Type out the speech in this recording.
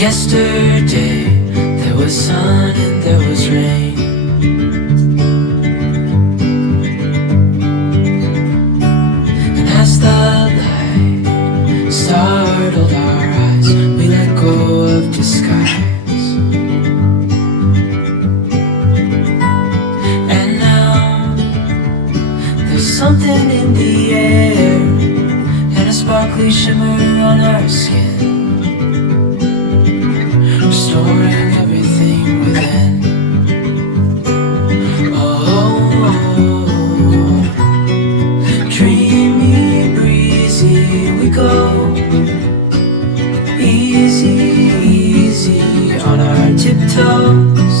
Yesterday there was sun and there was rain. And as the light startled our eyes, we let go of disguise. And now there's something in the air and a sparkly shimmer on our skin, restoring everything within. Oh, dreamy, breezy, we go easy, easy on our tiptoes.